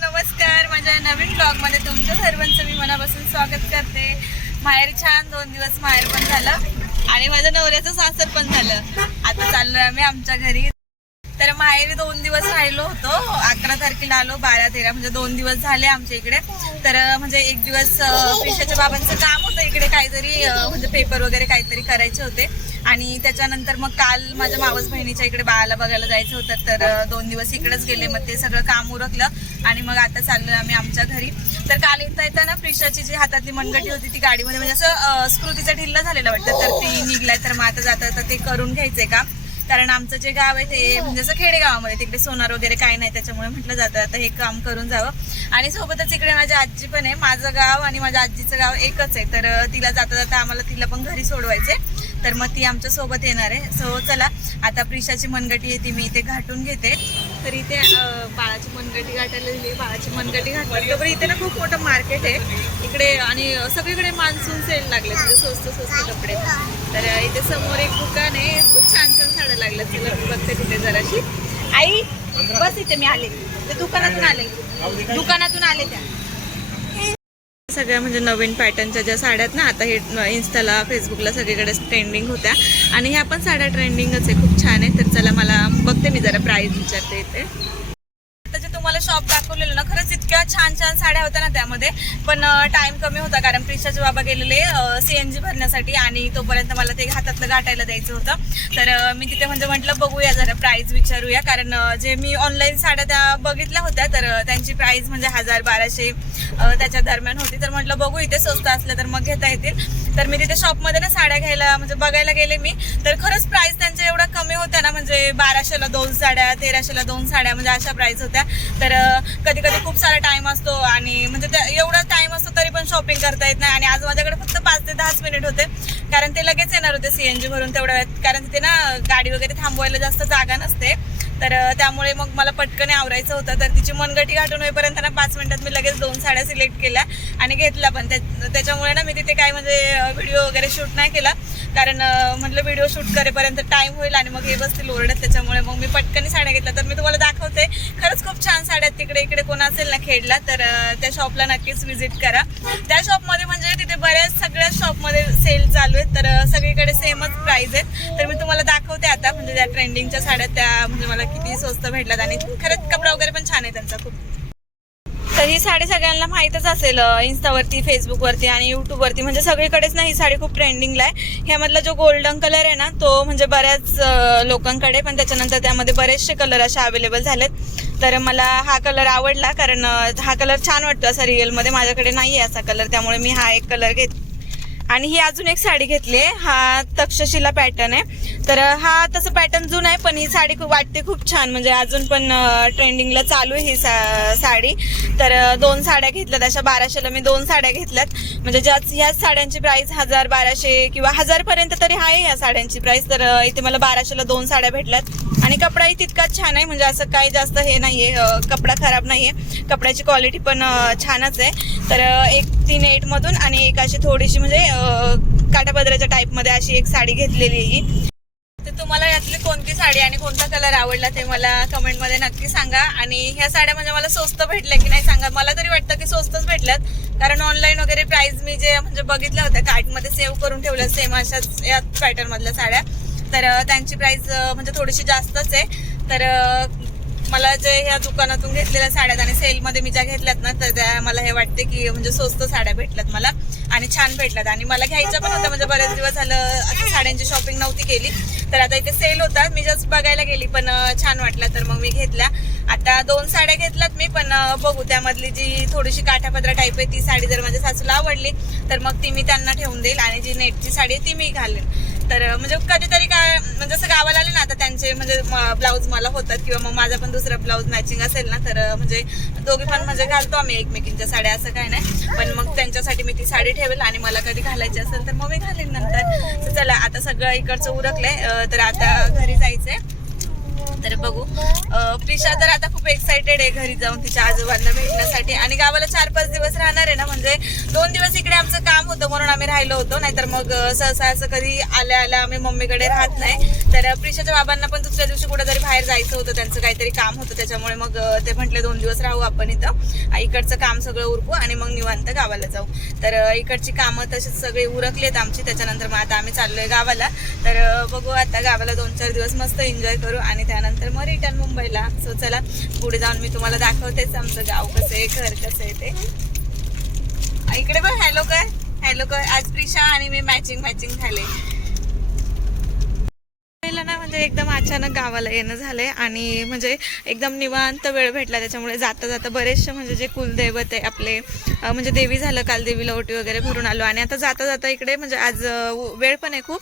नमस्कार. माझ्या नवीन ब्लॉगमध्ये तुमच्या सर्वांचं मी मनापासून स्वागत करते. माहेर छान दोन दिवस माहेर पण झालं. आणि माझ्या नवऱ्याचं सासर पण झालं. आता चाललोय आम्ही आमच्या घरी. तर माहेरी दोन दिवस राहिलो होतो. अकरा तारखेला आलो बारा तेरा म्हणजे दोन दिवस झाले आमच्या इकडे. तर म्हणजे एक दिवस अं, पेशाच्या बाबांचं काम होतं इकडे काहीतरी म्हणजे पेपर वगैरे काहीतरी करायचे होते. आणि त्याच्यानंतर मग काल माझ्या मावस बहिणीच्या इकडे बाळाला बघायला जायचं होतं तर दोन दिवस इकडेच गेले. मग ते सगळं काम उरकलं आणि मग आता चाललो आम्ही आमच्या घरी. तर काल येता येताना प्रिशाची जी हातातली मनगटी होती ती गाडीमध्ये म्हणजे असं स्कृतीचा ढिल्ला झालेला वाटतं. तर ती निघलाय तर मग आता जाता जाता ते करून घ्यायचंय का कारण आमचं जे गाव आहे ते म्हणजे असं खेडेगावामध्ये तिकडे सोनार वगैरे काय नाही त्याच्यामुळे म्हटलं जातं आता हे काम करून जावं. आणि सोबतच इकडे माझी आजी पण आहे. माझं गाव आणि माझ्या आजीचं गाव एकच आहे. तर तिला जाता जाता आम्हाला तिला पण घरी सोडवायचे तर मग ती आमच्यासोबत येणार आहे. सो चला आता प्रिशाची मनगटी आहे ती मी इथे घाटून घेते. तर इथे बाळाची मनगटी घाटायला दिली. बाळाची मनगटी घातली तर इथे ना खूप मोठं मार्केट आहे. इकडे आणि सगळीकडे मान्सून सेल लागले म्हणजे स्वस्त स्वस्त कपडे. तर इथे समोर एक दुकान आहे. खूप छान छान साड्या लागल्या तिला मी बघते तिथे जराशी. आई बस इथे मी आले. ते दुकानातून आले. दुकानातून आले त्या. सगळ्या म्हणजे नवीन पॅटर्नच्या ज्या साड्या आहेत ना आता हे इन्स्टाला फेसबुकला सगळीकडे ट्रेंडिंग होत्या. आणि ह्या पण साड्या ट्रेंडिंगच आहे खूप छान आहे तर चला मला बघते मी जरा प्राईज विचारते इथे. आता जे तुम्हाला शॉप दाखवलेलं ना खरंच इतक्या छान छान साड्या होत्या ना त्यामध्ये. पण टाइम कमी होता कारण प्रिशाचे बाबा गेलेले सीएनजी भरण्यासाठी आणि तोपर्यंत मला ते हातातलं गाठायला द्यायचं होतं. तर मी तिथे म्हणजे म्हटलं बघूया जरा प्राईज विचारूया. कारण जे मी ऑनलाईन साड्या त्या बघितल्या होत्या तर त्यांची प्राईज म्हणजे हजार बाराशे त्याच्या दरम्यान होती. तर म्हटलं बघू इथे स्वस्त असलं तर मग घेता येतील. तर मी तिथे शॉपमध्ये ना साड्या घ्यायला म्हणजे बघायला गेले मी. तर खरंच प्राईस त्यांच्या एवढा कमी होत्या ना म्हणजे बाराशेला दोन साड्या तेराशेला दोन साड्या म्हणजे अशा प्राईस होत्या. तर कधी कधी खूप सारा टाइम असतो आणि म्हणजे त्या- एवढा टाइम असतो तरी पण शॉपिंग करता येत नाही. आणि आज माझ्याकडे फक्त पाच ते दहाच मिनिट होते. कारण ते लगेच येणार होते सीएनजी भरून तेवढ्या वेळात. कारण तिथे ना गाडी वगैरे थांबवायला जास्त जागा नसते. तर त्यामुळे मग मला पटकन आवरायचं होतं. तर तिची मनगटी गाठून होईपर्यंत ना पाच मिनिटात मी लगेच दोन साड्या सिलेक्ट केल्या आणि घेतल्या पण. त्या- त्याच्यामुळे ना मी तिथे काय म्हणजे व्हिडिओ वगैरे शूट नाही केला. कारण म्हटलं व्हिडिओ शूट करेपर्यंत टाइम होईल आणि मग हे बसतील ओरडत त्याच्यामुळे मग मी पटकन साड्या घेतल्या. तर मी तुम्हाला दाखवते. खरंच खूप छान साड्या आहेत. तिकडे इकडे कोण असेल ना खेडला तर त्या शॉपला नक्कीच व्हिजिट करा. त्या शॉपमध्ये म्हणजे तिथे बऱ्याच सगळ्या शॉपमध्ये सेल चालू आहेत. तर सगळीकडे सेमच प्राईज आहेत. तर मी तुम्हाला दाखवते आता म्हणजे त्या ट्रेंडिंगच्या साड्या त्या म्हणजे मला किती स्वस्त भेटल्यात आणि खरंच कपडा वगैरे पण छान आहे त्यांचा. खूप तर ही साडी सगळ्यांना माहीतच असेल इन्स्टावरती फेसबुकवरती आणि यूट्यूबवरती म्हणजे सगळीकडेच ना ही साडी खूप ट्रेंडिंगला आहे. ह्यामधला जो गोल्डन कलर आहे ना तो म्हणजे बऱ्याच लोकांकडे पण त्याच्यानंतर त्यामध्ये बरेचसे कलर असे अवेलेबल झालेत. तर मला हा कलर आवडला कारण हा कलर छान वाटतो असा रिअलमध्ये माझ्याकडे नाही आहे असा कलर त्यामुळे मी हा एक कलर घेत आणि ही अजून एक साडी घेतली आहे. हा तक्षशिला पॅटर्न आहे. तर हा तसं पॅटर्न जुना आहे पण ही साडी खूप वाटते खूप छान. म्हणजे अजून पण ट्रेंडिंगला चालू आहे ही सा- साडी. तर दोन साड्या घेतल्यात. अशा बाराशेला मी दोन साड्या घेतल्यात. म्हणजे ज्या ह्याच साड्यांची प्राईस हजार बाराशे किंवा हजारपर्यंत तरी आहे या साड्यांची प्राईस तर इथे मला बाराशेला दोन साड्या भेटल्यात. आणि कपडाही तितकाच छान आहे. म्हणजे असं काही जास्त हे नाहीये. अं, कपडा खराब नाहीये. कपड्याची क्वालिटी पण छानच आहे. तर एक तीन एटमधून आणि एक अशी थोडीशी म्हणजे काटापदराच्या टाईपमध्ये अशी एक साडी घेतलेली आहे. ही तर तुम्हाला यातली कोणती साडी आणि कोणता कलर आवडला ते मला कमेंटमध्ये नक्की सांगा. आणि ह्या साड्या म्हणजे मला स्वस्त भेटल्या की नाही सांगा. मला तरी वाटतं की स्वस्तच भेटल्यात. कारण ऑनलाईन वगैरे प्राइस मी जे म्हणजे बघितल्या होत्या कार्टमध्ये सेव्ह करून ठेवल्या सेम अशाच या पॅटर्नमधल्या साड्या. तर त्यांची प्राइस म्हणजे थोडीशी जास्तच आहे. तर मला जे ह्या दुकानातून घेतलेल्या साड्यात आणि सेलमध्ये मी ज्या घेतल्यात ना तर त्या मला हे वाटते की म्हणजे स्वस्त साड्या भेटल्यात मला आणि छान भेटल्यात. आणि मला घ्यायच्या पण होत्या म्हणजे बरेच दिवस झालं असं साड्यांची शॉपिंग नव्हती केली. तर आता इथे सेल होता मी जस्ट बघायला गेली पण छान वाटलं तर मग मी घेतल्या. आता दोन साड्या घेतल्यात मी पण बघू त्यामधली जी थोडीशी काठापत्रा टाईप आहे ती साडी जर माझ्या सासूला आवडली तर मग ती मी त्यांना ठेवून देईल आणि जी नेटची साडी आहे ती मी घालेन. तर म्हणजे कधीतरी काय म्हणजे असं गावाला आले ना आता त्यांचे म्हणजे ब्लाऊज मला होतात किंवा मग माझा पण दुसरा ब्लाऊज मॅचिंग असेल ना तर म्हणजे दोघे पण म्हणजे घालतो आम्ही एकमेकींच्या साड्या असं काय नाही. पण मग त्यांच्यासाठी मी ती साडी ठेवेल आणि मला कधी घालायची असेल तर मग मी घालेन नंतर. तर चला आता सगळं इकडचं उरकलंय तर आता घरी जायचंय. तर बघू. प्रिशा तर आता खूप एक्साइटेड आहे घरी जाऊन तिच्या आजोबांना भेटण्यासाठी. आणि गावाला चार पाच दिवस राहणार आहे ना म्हणजे दोन दिवस इकडे आमचं काम होतं म्हणून आम्ही राहिलो होतो. नाहीतर मग सहसा असं कधी आल्या आल्या आम्ही मम्मीकडे राहत नाही. तर प्रिशाच्या बाबांना पण दुसऱ्या दिवशी कुठेतरी बाहेर जायचं होतं त्यांचं काहीतरी काम होतं त्याच्यामुळे मग ते म्हटले दोन दिवस राहू आपण इथं. इकडचं काम सगळं उरकू आणि मग निवांत गावाला जाऊ. तर इकडची कामं तशीच सगळी उरकलेत आमची त्याच्यानंतर मग आता आम्ही चाललोय गावाला. तर बघू आता गावाला दोन चार दिवस मस्त एन्जॉय करू आणि त्यानंतर मग रिटर्न मुंबईला. सो चला पुढे जाऊन मी तुम्हाला दाखवतेच आमचं गाव कसं आहे घर कसं आहे ते. इकडे बघ हॅलो काय हॅलो काय आज प्रिशा आणि मी मॅचिंग मॅचिंग झाले. पहिला ना म्हणजे एकदम अचानक गावाला येणं झालंय आणि म्हणजे एकदम निवांत वेळ भेटला त्याच्यामुळे जाता जाता बरेचसे म्हणजे जे कुलदैवत आहे आपले म्हणजे देवी झालं काल देवीला ओटी वगैरे भरून आलो आणि आता जाता जाता इकडे म्हणजे आज वेळ पण आहे खूप.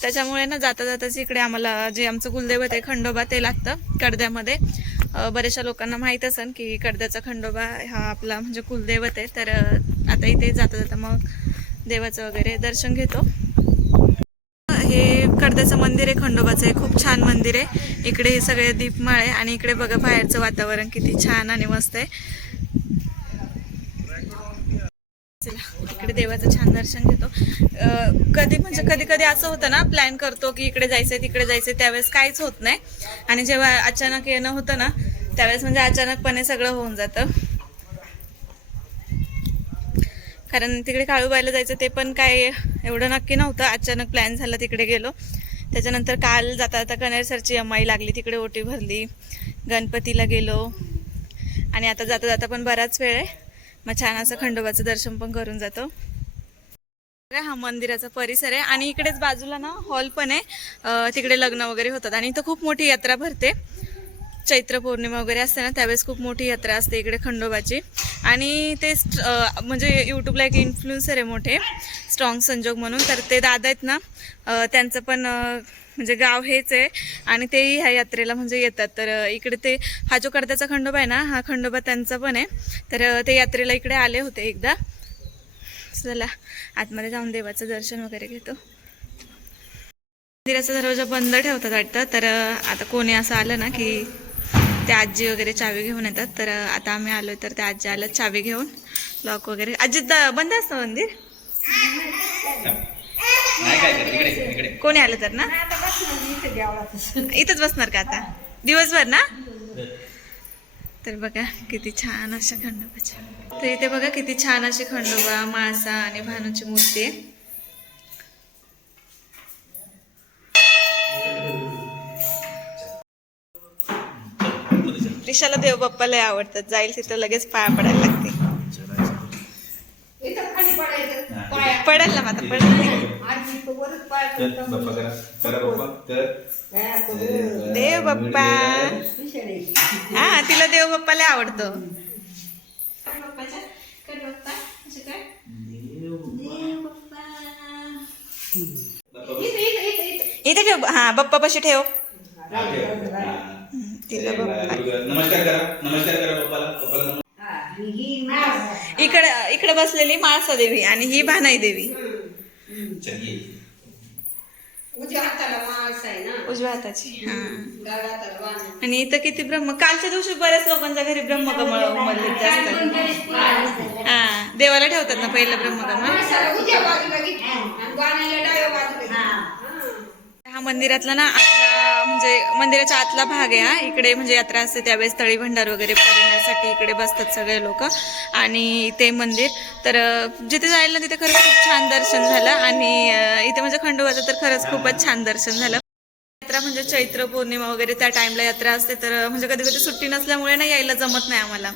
त्याच्यामुळे ना जाता जाताच इकडे आम्हाला जे आमचं कुलदैवत आहे खंडोबा ते लागतं कडद्यामध्ये. बऱ्याचशा लोकांना माहीत असेल की कडद्याचा खंडोबा हा आपला म्हणजे कुलदैवत आहे. तर आता इथे जाता जाता मग देवाचं वगैरे दर्शन घेतो. त्याचं मंदिर आहे खंडोबाचं आहे. खूप छान मंदिर आहे. इकडे हे सगळे दीपमाळ आहे आणि इकडे बघा बाहेरचं वातावरण किती छान आणि मस्त आहे. चला इकडे देवाचं छान दर्शन घेतो. कधी म्हणजे कधी कधी असं होतं ना प्लॅन करतो की इकडे जायचंय तिकडे जायचंय त्यावेळेस काहीच होत नाही. आणि जेव्हा अचानक येणं होतं ना त्यावेळेस म्हणजे अचानकपणे सगळं होऊन जातं. कारण तिकडे काळूबाईला जायचं ते पण काय एवढं नक्की नव्हतं. अचानक प्लॅन झाला तिकडे गेलो. त्याच्यानंतर काल जाता जाता कनेरसरची अम्माई लागली तिकडे ओटी भरली गणपतीला गेलो. आणि आता जाता जाता पण बराच वेळ आहे. मग छान असं खंडोबाचं दर्शन पण करून जातो. हा मंदिराचा परिसर आहे. आणि इकडेच बाजूला ना हॉल पण आहे. तिकडे लग्न वगैरे होतात. आणि इथं खूप मोठी यात्रा भरते. चैत्र पौर्णिमा वगैरे असते ना त्यावेळेस खूप मोठी यात्रा असते इकडे खंडोबाची. आणि ते म्हणजे यूट्यूबला एक इन्फ्लुएन्सर आहे मोठे स्ट्रॉंग संजोग म्हणून. तर ते दादा आहेत ना त्यांचं पण म्हणजे गाव हेच आहे. आणि तेही ह्या यात्रेला म्हणजे येतात. तर इकडे ते हा जो कडद्याचा खंडोबा आहे ना हा खंडोबा त्यांचा पण आहे. तर ते यात्रेला इकडे आले होते एकदा. चला आतमध्ये जाऊन देवाचं दर्शन वगैरे घेतो. मंदिराचा दरवाजा बंद ठेवतात वाटतं. तर आता कोणी असं आलं ना की ते आजी वगैरे चावी घेऊन येतात. तर आता आम्ही आलो तर त्या आजी आल्या चावी घेऊन लॉक वगैरे आजी बंद असतं मंदिर? कोणी आलं तर ना? इथंच बसणार का आता? दिवसभर ना? तर बघा किती छान अशा खंडोबाच्या. तर इथे बघा किती छान अशी खंडोबा माळसा आणि भानूची मूर्ती आहे. रिशाला देव बाप्पा लय आवडतात. जाईल तिथं लगेच पाया पडायला लागते. पडेल ना आता पडेल देव बाप्पा. हा तिला देव बाप्पा लय आवडतो. इथे ठेव. हा बाप्पा पाशी ठेव. तिला बाप्पा. नमस्कार करा नमस्कार करा बाप्पाला बाप्पाला नमस्कार. इकडे इकडे बसलेली माळसा देवी आणि ही भानाई देवी. उजव्या हाताला माळस आहे ना? उजव्या हाताची हा. आणि इथं किती ब्रह्म कालच्या दिवशी बऱ्याच लोकांच्या घरी ब्रह्मकमळ उमलले जास्त. हा देवाला ठेवतात ना पहिलं ब्रह्मकमळ? हा. मंदिरातला ना आतला म्हणजे मंदिराच्या आतला भाग आहे हा. इकडे म्हणजे यात्रा असते त्यावेळेस तळी भंडार वगैरे करण्यासाठी इकडे बसतात सगळे लोक. आणि ते मंदिर. तर जिथे जायला ना तिथे खरंच खूप छान दर्शन झालं. आणि इथे म्हणजे खंडोबाचं तर खरंच खूपच छान दर्शन झालं. यात्रा म्हणजे चैत्र पौर्णिमा वगैरे त्या टाइमला यात्रा असते. तर म्हणजे कधी कधी सुट्टी नसल्यामुळे ना यायला जमत नाही आम्हाला.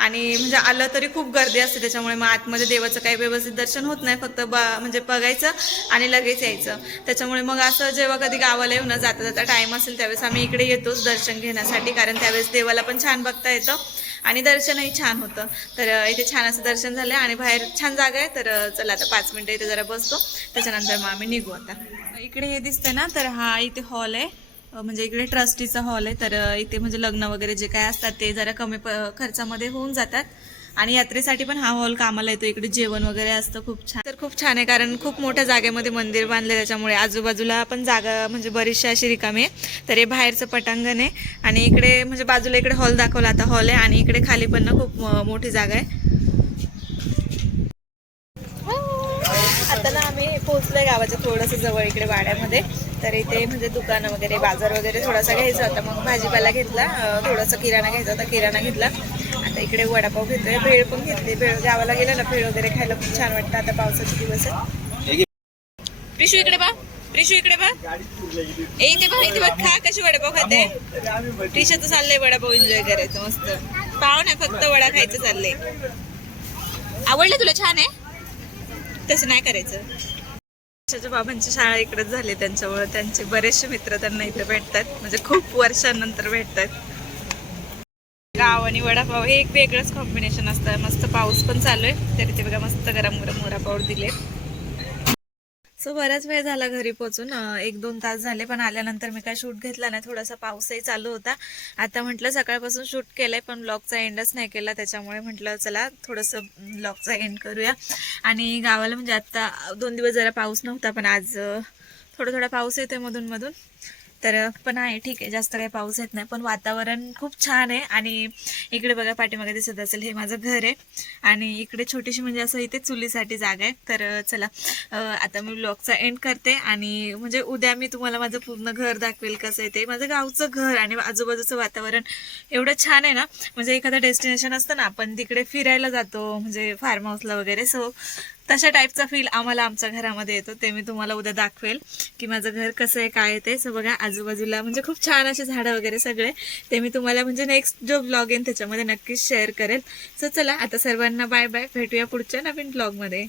आणि म्हणजे आलं तरी खूप गर्दी असते त्याच्यामुळे मग आतमध्ये देवाचं काही व्यवस्थित दर्शन होत नाही फक्त बा म्हणजे बघायचं आणि लगेच यायचं. त्याच्यामुळे मग असं जेव्हा कधी गावाला येऊन ना जाता जाता टाईम असेल त्यावेळेस आम्ही इकडे येतोच दर्शन घेण्यासाठी कारण त्यावेळेस देवाला पण छान बघता येतं आणि दर्शनही छान होतं. तर इथे छान असं दर्शन झालं आणि बाहेर छान जागा आहे तर चला आता पाच मिनटं इथे जरा बसतो. त्याच्यानंतर मग आम्ही निघू आता. इकडे हे दिसतंय ना तर हा इथे हॉल आहे. म्हणजे इकडे ट्रस्टीचा हॉल आहे तर इथे म्हणजे लग्न वगैरे जे काय असतात ते जरा कमी प खर्चामध्ये होऊन जातात. आणि यात्रेसाठी पण हा हॉल कामाला येतो. इकडे जेवण वगैरे असतं. खूप छान तर खूप छान आहे कारण खूप मोठ्या जागेमध्ये मंदिर बांधले त्याच्यामुळे आजूबाजूला पण जागा म्हणजे बरीचशी अशी रिकामी आहे. तर हे बाहेरचं पटांगण आहे. आणि इकडे म्हणजे बाजूला इकडे हॉल दाखवला आता हॉल आहे. आणि इकडे खाली पण ना खूप मोठी जागा आहे. आता ना आम्ही पोहोचलोय गावाच्या थोडंसं जवळ इकडे वाड्यामध्ये. तर इथे म्हणजे दुकानं वगैरे बाजार वगैरे थोडासा घ्यायचा होता. मग भाजीपाला घेतला थोडासा किराणा घ्यायचा होता किराणा घेतला. आता इकडे वडापाव घेतोय. भेळ पण घेतली. भेळ गावाला गेलं ना भेळ वगैरे खायला खूप छान वाटतं. आता पावसाचे दिवस आहे प्रिशू इकडे बा प्रिशू इकडे बा इथे बा इथे बघ. खा कशी वडापाव खाते. प्रिशाचं चाललंय वडापाव एन्जॉय करायचं मस्त. पाव नाही फक्त वडा खायचं चाललंय. आवडलं तुला? छान आहे? तसं नाही करायचं. त्याच्या बाबांची शाळा इकडेच झाली त्यांच्यामुळे त्यांचे बरेचसे मित्र त्यांना इथे भेटतात. म्हणजे खूप वर्षांनंतर भेटतात. गाव आणि वडापाव हे एक वेगळंच कॉम्बिनेशन असतं. मस्त पाऊस पण चालू आहे. तरी ते बघा मस्त गरम गरम वडापाव दिले सो बराच वेळ झाला घरी पोहोचून एक दोन तास झाले पण आल्यानंतर मी काय शूट घेतला नाही. थोडासा पाऊसही चालू होता. आता म्हटलं सकाळपासून शूट केलंय पण ब्लॉगचा एंडच नाही केला. त्याच्यामुळे म्हटलं चला थोडंसं ब्लॉगचा एंड करूया. आणि गावाला म्हणजे आता दोन दिवस जरा पाऊस नव्हता पण आज थोडा थोडा पाऊस येतोय मधून मधून. तर पण आहे ठीक आहे. जास्त काही पाऊस येत नाही. पण वातावरण खूप छान आहे आणि इकडे बघा पाठीमागे दिसत असेल हे माझं घर आहे. आणि इकडे छोटीशी म्हणजे असं इथे चुलीसाठी जागा आहे. तर चला आता मी ब्लॉगचा एंड करते आणि म्हणजे उद्या मी तुम्हाला माझं पूर्ण घर दाखवेल कसं आहे ते. माझं गावचं घर आणि आजूबाजूचं वातावरण एवढं छान आहे ना. म्हणजे एखादं डेस्टिनेशन असतं ना आपण तिकडे फिरायला जातो म्हणजे फार्म हाऊसला वगैरे. सो तशा टाईपचा फील आम्हाला आमच्या घरामध्ये येतो. ते मी तुम्हाला उद्या दाखवेल की माझं घर कसं आहे काय आहे ते. सो बघा आजूबाजूला म्हणजे खूप छान असे झाडं वगैरे सगळे. ते मी तुम्हाला म्हणजे नेक्स्ट जो ब्लॉग येईल त्याच्यामध्ये नक्कीच शेअर करेल. सो चला आता सर्वांना बाय बाय भेटूया पुढच्या नवीन ब्लॉगमध्ये